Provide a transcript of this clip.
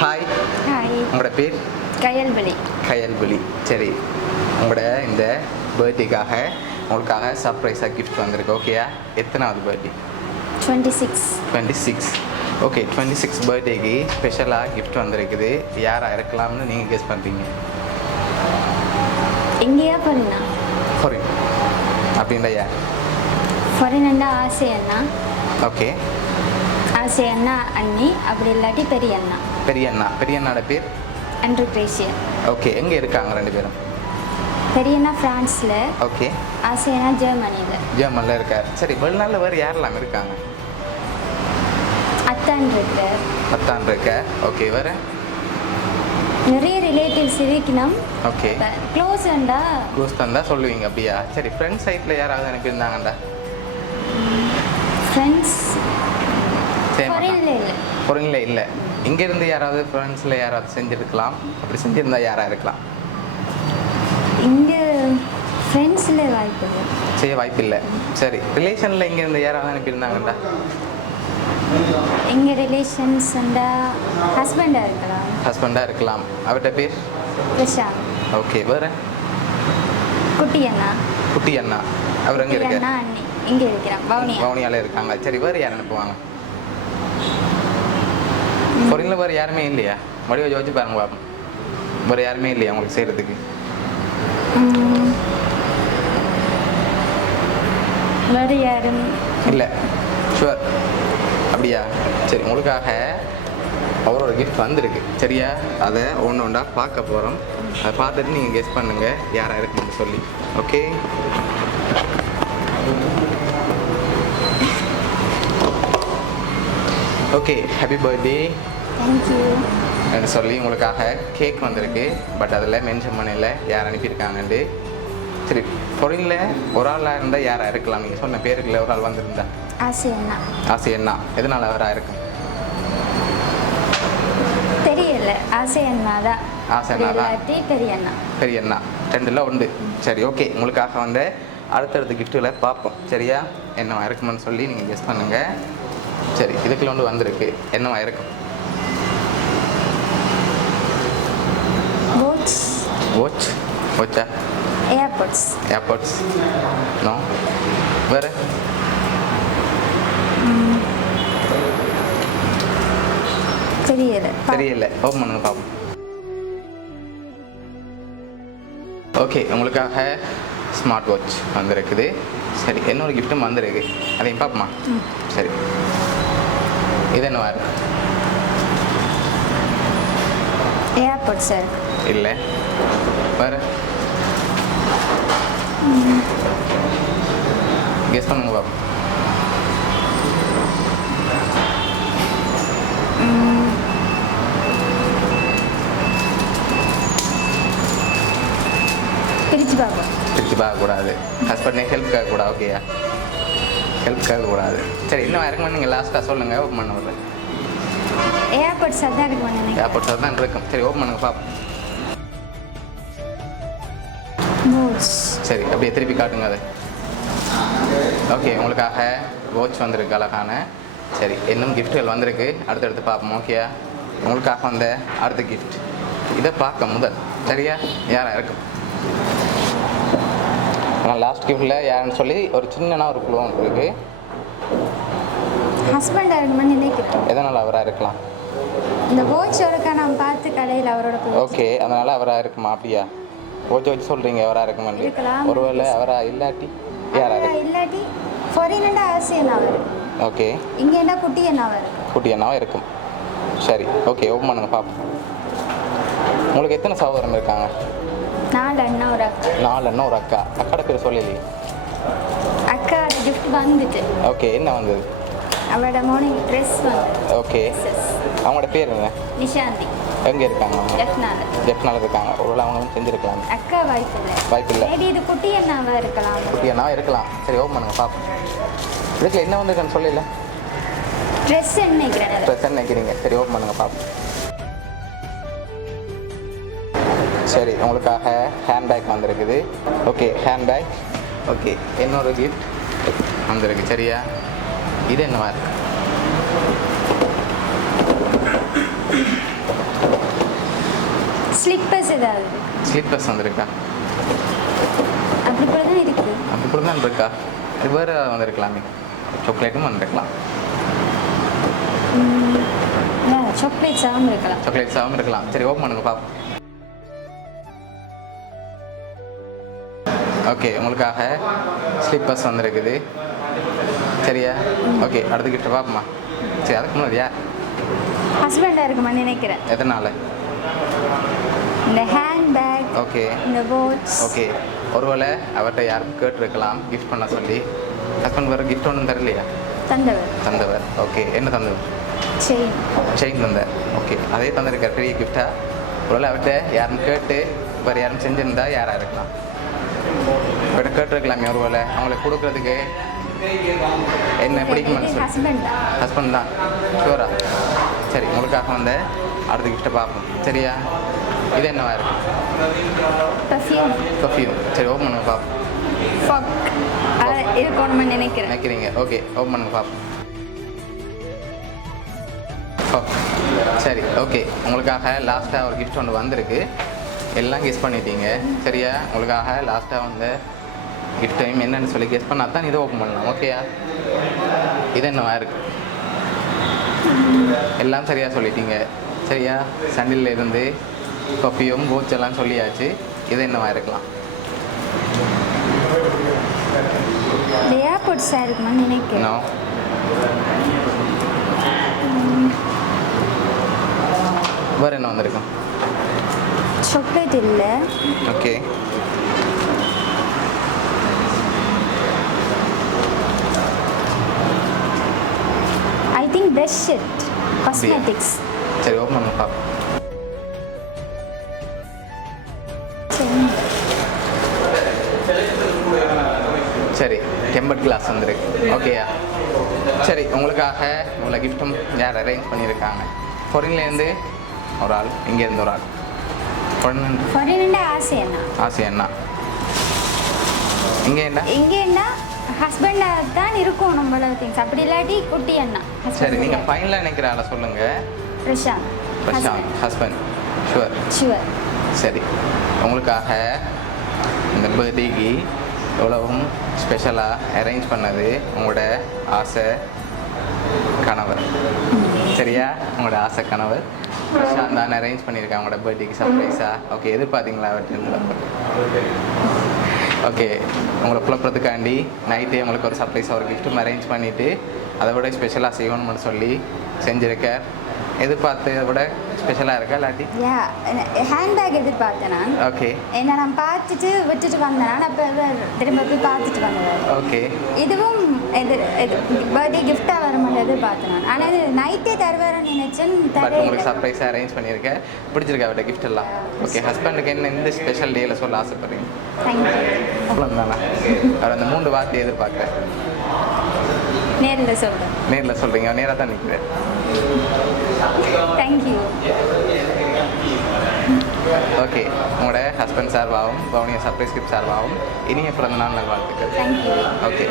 Hi. Hi. உங்களோட பேர்? கயல்வெளி. கயல்வெளி. சரி, உங்களோட இந்த பர்த்டேக்காக உங்களுக்காக சர்ப்ரைஸாக கிஃப்ட் வந்திருக்கு. ஓகேயா? எத்தனாவது பர்த்டே? 26. 26. ஓகே, 26 பர்த்டேக்கு ஸ்பெஷலாக கிஃப்ட் வந்திருக்குது. யாராக இருக்கலாம்னு நீங்கள் கெஸ் பண்ணுறீங்க? எங்கேயா ஃபாரினா? ஃபாரின். அப்படின்னா யார்? ஃபாரின்னா ஆசை அண்ணா. ஓகே. ஆசை அண்ணா அண்ணி, அப்படி இல்லாட்டி பெரிய அண்ணா. பெரிய அண்ணா. பெரிய அண்ணாட பேர்? Andrew Gracian. ஓகே. எங்கே இருக்காங்க ரெண்டு பேரும்? பெரிய அண்ணா ஃப்ரான்ஸில். ஓகே. ஆசை அண்ணா ஜெர்மனியில். ஜெர்மனியில் இருக்கார். சரி, வெளிநாட்டில் வேறு யாரெல்லாம் இருக்காங்க? அத்தான் இருக்கு. அத்தான் இருக்க. ஓகே. வேறு? நிறைய ரிலேட்டிவ்ஸ் இருக்கணும். ஓகே. க்ளோஸ்ண்டா க்ளோஸ் தந்தா சொல்லுவீங்க. அப்படியா? சரி, ஃப்ரெண்ட்ஸ் சைட்டில் யாராவது அனுப்பியிருந்தாங்கண்டா? ஃப்ரெண்ட்ஸ் சரி, ஃபாரினில் இல்லை. ஃபாரினில் இல்லை. இங்கேருந்து யாராவது ஃப்ரெண்ட்ஸில் யாராவது செஞ்சுருக்கலாம். அப்படி செஞ்சுருந்தா யாராக இருக்கலாம்? இங்கே ஃப்ரெண்ட்ஸில் வாய்ப்பு இல்லை. செய்ய வாய்ப்பு இல்லை. சரி, ரிலேஷனில் இங்கேருந்து யாராவது அனுப்பியிருந்தாங்கண்டா? எங்கள் ரிலேஷன்ஸ்ண்டா ஹஸ்பண்டாக இருக்கலாம். ஹஸ்பண்டாக இருக்கலாம். அவர்கிட்ட பேர்? பிரசாந்த். ஓகே. வேறு? குட்டி அண்ணா. குட்டி அண்ணா. அவர் எங்கே இருக்கார்? அண்ணா அண்ணி இங்கே இருக்கிறான். வவுனியா. வவுனியாவில் இருக்காங்க. சரி, வேறு யார் அனுப்புவாங்க? ஃபாரினில் வேறு யாருமே இல்லையா? மறுபடியும் யோசிச்சு பாருங்க பாப்போம். வேறு யாருமே இல்லையா உங்களுக்கு செய்கிறதுக்கு? வேறு யாரும் இல்லை. ஷுவர். அப்படியா? சரி, உங்களுக்காக அவரோட கிஃப்ட் வந்திருக்கு. சரியா? அதை ஒன்று ஒன்றா பார்க்க போகிறோம். அதை பார்த்துட்டு நீங்கள் கெஸ் பண்ணுங்கள் யாராக இருக்குன்னு சொல்லி. Okay. Okay. Happy birthday thank you என்று சொல்லி உங்களுக்காக கேக் வந்திருக்கு. பட் அதில் மென்ஷன் பண்ணல யார் அனுப்பியிருக்காங்கன்ட்டு. சரி, பொருளில் ஒரு ஆளாக இருந்தால் யாராக இருக்கலாம்? நீங்கள் சொன்ன பேருக்குள்ள ஒரு ஆள் வந்திருந்தா? ஆசை அண்ணா. ஆசை அண்ணா. எதனால் அவராக இருக்கும்? தெரியல. ஆசை அண்ணா தான். ஆசை அண்ணா தான். இல்லாட்டி பெரிய அண்ணா. பெரிய அண்ணா. ரெண்டுல உண்டு. சரி, ஓகே. உங்களுக்காக வந்து அடுத்தடுத்த கிஃப்ட்டுகளை பார்ப்போம். சரியா? என்னவா இருக்குமென்னு சொல்லி நீங்கள் கெஸ் பண்ணுங்கள். சரி, இதுக்குள்ள ஒன்று வந்திருக்கு. என்னவா இருக்கும்? வாட்ச். வாட்ச். வாட்சா? ஏர்போர்ட்ஸ். ஏர்போர்ட்ஸ். நோ. வேறு? தெரியல. தெரியல. ஓப்பன் பண்ணுங்க பார்ப்போம். ஓகே, உங்களுக்காக ஸ்மார்ட் வாட்ச் வந்திருக்குது. சரி, இன்னொரு கிஃப்ட்டும் வந்திருக்கு. அதையும் பார்ப்போமா? சரி, இது என்னவா இருக்கு? Airports sir. இல்லை. வேறு? கெஸ் பண்ணுங்க பாப்போம். பிரிச்சு பார்ப்போம். பிரித்து பார்க்கக்கூடாது. ஹஸ்பண்டே ஹெல்ப் கேட்கக்கூடாது. ஓகேயா? ஹெல்ப் கேட்கக்கூடாது. சரி, இன்னும் இறக்குமா? நீங்கள் லாஸ்ட்டாக சொல்லுங்கள். ஓப்பன் பண்ண விடுறேன். ஏர்போர்ட்ஸ் தான் இருக்கும் நினைக்கிறேன். ஏர்போர்ட்ஸ் தான் இருக்கும். சரி, ஓப்பன் பண்ணுங்க பார்ப்போம். வாட்ச். சரி, அப்படியே திருப்பி காட்டுங்க அதை. ஓகே, உங்களுக்காக வாட்ச் வந்திருக்கு அழகான. சரி, இன்னும் கிஃப்ட்டுகள் வந்திருக்கு. அடுத்தடுத்து பார்ப்போம். ஓகேயா? உங்களுக்காக வந்த அடுத்த கிஃப்ட் இதை பார்க்க முதல். சரியா? யாராக இருக்கும்? ஆனால் லாஸ்ட் கிஃப்டில் யாருன்னு சொல்லி ஒரு சின்னனா ஒரு குழு இருக்கு. ஹஸ்பண்டாக இருக்குமான்னு நினைக்கிறேன். எதனால் அவராக இருக்கலாம்? இந்த வாட்சோடக்கா நான் பார்த்து கடையில் அவரோட போய். ஓகே, அதனால் அவராக இருக்குமா? அப்படியா? வாட்ச் வச்சு சொல்கிறீங்க அவராக இருக்குமான்னு. இருக்கலாம். ஒருவேளை அவராக இல்லாட்டி யாராக இருக்கு? இல்லாட்டி ஃபாரினண்டா ஆசை அண்ணா வரும். ஓகே. இங்கேண்டா குட்டி அண்ணா வரும். குட்டி அண்ணாவும் இருக்கும். சரி, ஓகே. ஓப்பன் பண்ணுங்க பார்ப்போம். உங்களுக்கு எத்தனை சகோதரம் இருக்காங்க? 4 அண்ணா ஒரு அக்கா. 4 அண்ணா ஒரு அக்கா. அக்காட பேர் சொல்லலையே. அக்கா கிஃப்ட் வந்துட்டு. ஓகே. என்ன வந்தது? அவளோட மார்னிங் ட்ரெஸ் வந்து. ஓகே. அவங்களோட பேர் என்ன? நிஷாந்தி. எங்கே இருக்காங்க அவங்க? ஜெஃப்னால. ஜெஃப்னால இருக்காங்க. ஒருவேளை அவங்க செஞ்சுருக்கலாம். அக்கா வாய்ப்பு இல்லை. வாய்ப்பு இல்லை. மேபி இது குட்டி அண்ணாவா இருக்கலாம். குட்டி அண்ணாவும் இருக்கலாம். சரி, ஓப்பன் பண்ணுங்க பார்ப்போம். இதுக்கு என்ன வந்திருக்கான்னு சொல்லல. ட்ரெஸ் நினைக்கிறேன். ட்ரெஸ் நினைக்கிறீங்க. சரி, ஓப்பன் பண்ணுங்க பார்ப்போம். சரி, உங்களுக்காக ஹேண்ட்பேக் வந்திருக்குது. Okay, handbag. ஓகே, இன்னொரு கிஃப்ட் வந்திருக்கு. சரியா? இது என்னவா இருக்கு? ஸ்லிப்பர்ஸ் ஏதாவது ஸ்லீப்பர்ஸ் வந்திருக்கா? அப்படி கூட தான் இருக்குது. அப்படி கூட தான் இருக்கா? இது வேறு வந்திருக்கலாமே, சாக்லேட்டும் வந்திருக்கலாம். சாக்லேட்ஸாகவும் இருக்கலாம். சாக்லேட்ஸாகவும் இருக்கலாம். சரி, ஓப்பன் பண்ணுங்க பாப்போம். ஓகே, உங்களுக்காக ஸ்லிப்பர்ஸ் வந்திருக்குது. சரியா? ஓகே, அடுத்த கிஃப்ட் பார்ப்போமா? சரி, அதுக்கு முன்னாடி யார் ஹஸ்பண்டாக இருக்குமான்னு நினைக்கிறேன். எதனால்? இந்த ஹேண்ட் பேக், ஓகே, இந்த வாட்ச். ஓகே, ஒருவேளை அவர்கிட்ட யாரும் கேட்டிருக்கலாம் கிஃப்ட் பண்ண சொல்லி. ஹஸ்பண்ட் வேறு கிஃப்ட் ஒன்றும் தரலையா? தந்தவர். ஓகே, என்ன தந்தவர்? செயின் தந்தார். ஓகே, அதே தந்திருக்கார் பெரிய கிஃப்டாக. ஒருவேளை அவர்கிட்ட யாரும் கேட்டு வேறு யாரும் செஞ்சுருந்தா யாராக இருக்கலாம்? அவர்கிட்ட கேட்டிருக்கலாமே ஒருவேளை அவங்களுக்கு கொடுக்குறதுக்கு. என்ன பிடிக்குமான்னு சொல்லி ஹஸ்பண்ட் தான் ஷூரா? சரி, உங்களுக்காக வந்த அடுத்த கிஃப்ட்டை பார்ப்போம். சரியா? இது என்னவா இருக்கு? பர்ஃப்யூம். சரி, ஓப்பன் பண்ணுங்க பார்ப்போம். நினைக்கிறீங்க? ஓகே, ஓப்பன் பண்ணுங்க பார்ப்போம். சரி, ஓகே, உங்களுக்காக லாஸ்ட்டாக ஒரு கிஃப்ட் ஒன்று வந்திருக்கு. எல்லாம் கெஸ் பண்ணிட்டீங்க. சரியா? உங்களுக்காக லாஸ்ட்டாக வந்த கிஃப்ட் டைம் என்னன்னு சொல்லி கெஸ் பண்ணால் தான் இதை ஓப்பன் பண்ணலாம். ஓகேயா? இது என்னவா இருக்கு? எல்லாம் சரியாக சொல்லிட்டீங்க. சரியா? சண்டில் இருந்து பர்ஃப்யூம், வாட்ச் எல்லாம் சொல்லியாச்சு. இது என்னவா இருக்கலாம்? ஏர்போர்ட்ஸாக இருக்குமான்னு நினைக்கிறேன். வேறு என்ன வந்திருக்கும்? சாக்லேட் இல்லை. Okay, I think best set cosmetics. சரி, ஓப்பன் பண்ணி பார்ப்போம். சரி, டெம்பர்ட் கிளாஸ் வந்திருக்கு. ஓகேயா? சரி, உங்களுக்காக உங்களை கிஃப்ட்டும் யார் அரேஞ்ச் பண்ணியிருக்காங்க? ஃபாரின்லேருந்து ஒரு ஆள், இங்கேருந்து ஒரு ஆள். ஆசை அண்ணா. இங்கேண்டா ஹஸ்பண்டாக தான் இருக்கும் நம்மள திங்ஸ். அப்படி இல்லாட்டி குட்டி அண்ணா. சரி, நீங்கள் ஃபைனலாக நினைக்கிற ஆளை சொல்லுங்கள். பிரசாந்த் ஹஸ்பண்ட். ஷுவர். சரி, உங்களுக்காக இந்த பர்த்டேக்கு எவ்வளவும் ஸ்பெஷலாக அரேஞ்ச் பண்ணது உங்களோட ஆசை கணவர். சரியா? உங்களோட ஆசை கணவர் பிரசாந்த் தான் அரேஞ்ச் பண்ணியிருக்காங்க உங்களோட பர்த்டேக்கு சர்ப்ரைஸாக. ஓகே, எதிர்பார்த்தீங்களா அவர்கிட்ட? ஓகே, உங்களை குழப்பறதுக்காண்டி நைட்டே உங்களுக்கு ஒரு சர்ப்ரைஸாக ஒரு கிஃப்ட்டும் அரேஞ்ச் பண்ணிவிட்டு அதை விட ஸ்பெஷலாக செய்யணும்னு சொல்லி செஞ்சுருக்கார். எதிர்பார்த்ததை விட ஸ்பெஷலாக இருக்கா இல்லாட்டி? ஹேண்ட்பேக் எதிர்பார்த்தேன் நான். ஓகே, என்ன நான் பார்த்துட்டு விட்டுட்டு வந்தேன். நான் அப்போ திரும்ப போய் பார்த்துட்டு வந்தேன். ஓகே, இதுவும் பர்த்டே கிஃப்டாக வர மாதிரி எதிர்பார்த்தேன் நான். ஆனால் இது நைட்டே தருவாரன்னு நினைச்சேன். உங்களுக்கு சர்ப்ரைஸாக அரேஞ்ச் பண்ணியிருக்கேன். பிடிச்சிருக்கா அவர்கிட்ட கிஃப்ட் எல்லாம்? ஓகே, ஹஸ்பண்டுக்கு என்ன இந்த ஸ்பெஷல் டேயில் சொல்ல ஆசைப்படுறீங்க? தேங்க்யூ. அவ்வளோதானா? அவர் அந்த 3 வார்த்தையை எதிர்பார்க்குறேன். நேரில் சொல்கிறீங்க? நேராக தான் நிற்கிறேன். தேங்க்யூ. ஓகே, உங்களோட ஹஸ்பண்ட் சார்பாகவும் பவுனியா சர்ப்ரைஸ் கிஃப்ட் சார்பாகவும் இனிய பிறந்த நாள் நல்வாழ்த்துக்கள். தேங்க்யூ. ஓகே.